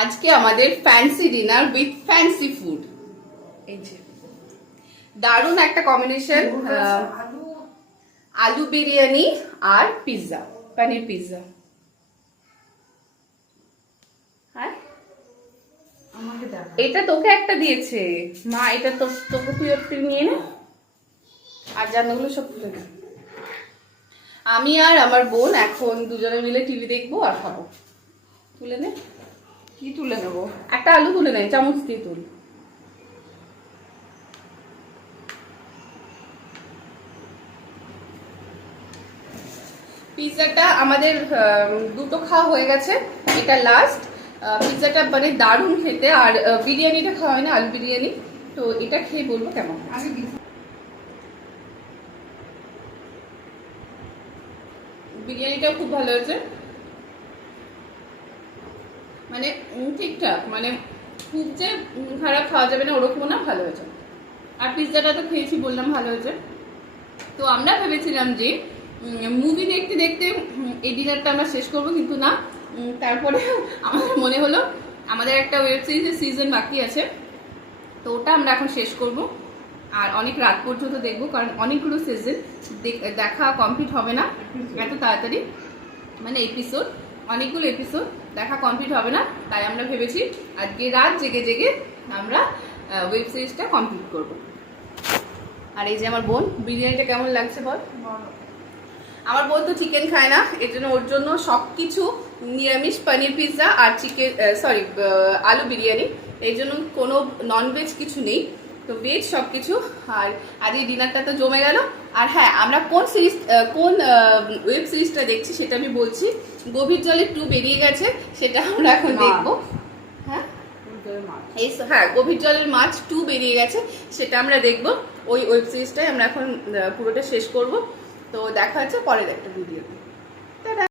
আজকে আমাদের fancy dinner with fancy food. এই যে দারুণ একটা কম্বিনেশন, আলু বিরিয়ানি আর পিৎজা, পনির পিৎজা। হ্যাঁ এটা তোকে একটা দিয়েছে মা, এটা তোকে তুই একটু নিয়ে নে, আর জানাগুলো সব তুলে নে। আমি আর আমার বোন এখন দুজনে মিলে টিভি দেখবো আর খাবো। তুলে নে। কি তুলে নেবো? একটা আলু তুলে নে, চামচ দিয়ে তুল। পিৎজাটা আমাদের দুটো খাওয়া হয়ে গেছে, এটা লাস্ট। পিৎজাটা মানে দারুণ খেতে, আর বিরিয়ানিটা খাওয়া হয় না, আলু বিরিয়ানি। তো এটা খেয়ে বলবো কেমন। বিরিয়ানিটা খুব ভালো হয়েছে, মানে ঠিকঠাক, মানে খুব যে খারাপ খাওয়া যাবে না ওরকম না, ভালো হয়েছে। আর পিৎজাটা তো খেয়েছি, বললাম ভালো হয়েছে। তো আমরা ভেবেছিলাম যে মুভি দেখতে দেখতে এই ডিনারটা আমরা শেষ করবো, কিন্তু না, তারপরে আমাদের মনে হলো আমাদের একটা ওয়েব সিরিজের সিজন বাকি আছে, তো ওটা আমরা এখন শেষ করব। আর অনেক রাত পর্যন্ত দেখবো, কারণ অনেকগুলো সিজন দেখা কমপ্লিট হবে না এত তাড়াতাড়ি, মানে এপিসোড, অনেকগুলো এপিসোড দেখা কমপ্লিট হবে না। তাই আমরা ভেবেছি আজকে রাত জেগে জেগে আমরা ওয়েব সিরিজটা কমপ্লিট করব। আর এই যে আমার বোন, বিরিয়ানিটা কেমন লাগছে বল। আমার বোন তো চিকেন খায় না, এর জন্য ওর জন্য সব কিছু নিরামিষ, পনির পিৎজা আর চিকেন, সরি, আলু বিরিয়ানি। এই জন্য কোনো ননভেজ কিছু নেই, তো ভেজ সব কিছু। আর আজ এই ডিনারটা তো জমে গেল। আর হ্যাঁ, আমরা কোন সিরিজ, কোন ওয়েব সিরিজটা দেখছি সেটা আমি বলছি। গভীর জলে 2 বেরিয়ে গেছে, সেটা আমরা এখন দেখবো। হ্যাঁ হ্যাঁ, গভীর জলের মাছ 2 বেরিয়ে গেছে, সেটা আমরা দেখবো। ওই ওয়েব সিরিজটাই আমরা এখন পুরোটা শেষ করব। তো দেখা হচ্ছে পরের একটা ভিডিওতে।